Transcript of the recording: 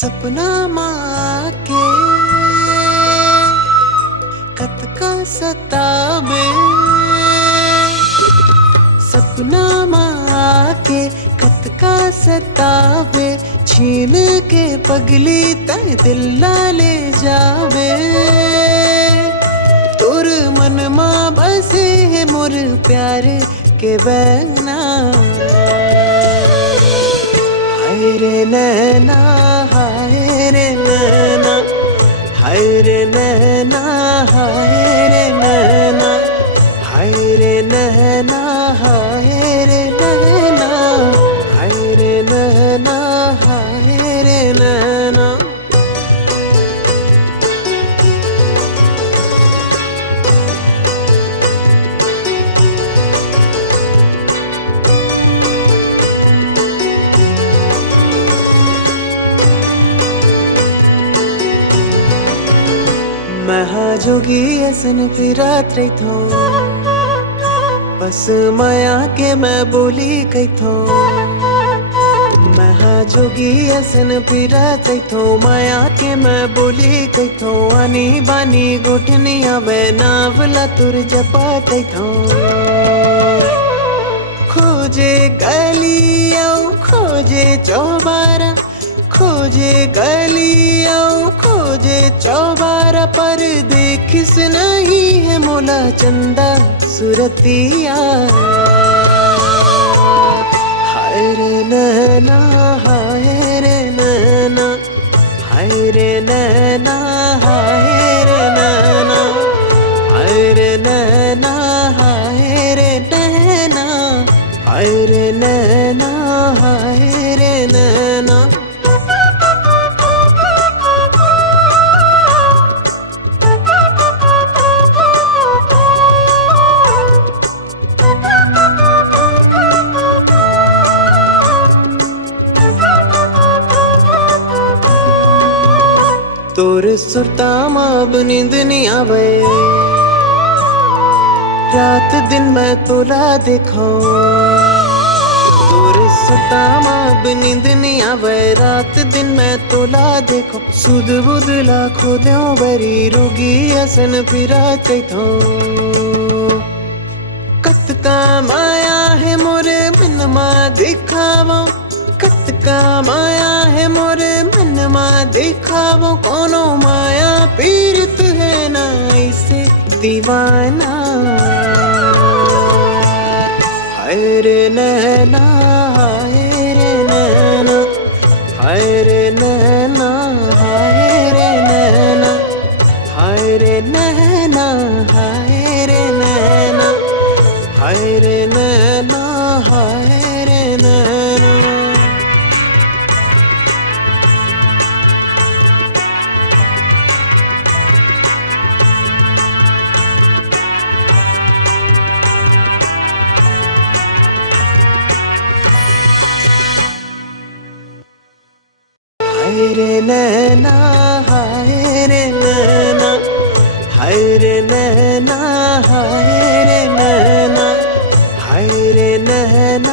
सपना माँ के कत का सतावे, सपना माँ के कत का सतावे, छीन के पगली तय दिल ले जावे। तोर मन माँ बसे है मोर प्यार के बहना, हाय रे नैना, हाय रे नैना, हाय रे नैना, हाय रे नैना, हाय रे नैना, हाय रे नैना, हाय रे नैना, हाय रे नैना। महाजोगी ऐसन फिरात रही थो, बस माया के मैं बोली कही थो। महाजोगी ऐसन फिरात रही थो, माया के मैं बोली कही थो। आनी बानी गोठनी आवे नावला तुर जपात थो। खोजे गलिया खोजे चौबारा, खोजे गलिया खोजे चौबारा, पर देखिस नहीं है मोला चंदा सुरतिया। हाय रे नैना, हाय रे नैना, हाय रे नैना, हाय रे नैना, हाय रे नैना, हाय रे नैना, हाय रे नैना, हाय रे नैना। तोर सुरता अब नींद नहीं आवे, रात दिन मैं तोला देखो। तोर सुरता अब नींद नहीं आवे, रात दिन मैं तोला देखो। सुध बुधला खो दो बरी रोगी असन फिरा थो। कत का माया है मोरे मन मा दिखावो, कत का माया है मोरे मन मा दिखावो। कोनो माया पीरत है ना ऐसे दीवाना। हाय रे नैना, हाय रे नैना, हाय रे नैना, हाय रे नैना, हाय रे नैना, हाय रे नैना, हाय रे नैना, हाय रे नैना। हाय रे नैना, हाय रे नैना, हाय रे नैना, हाय रे नैना, हाय रे नैना,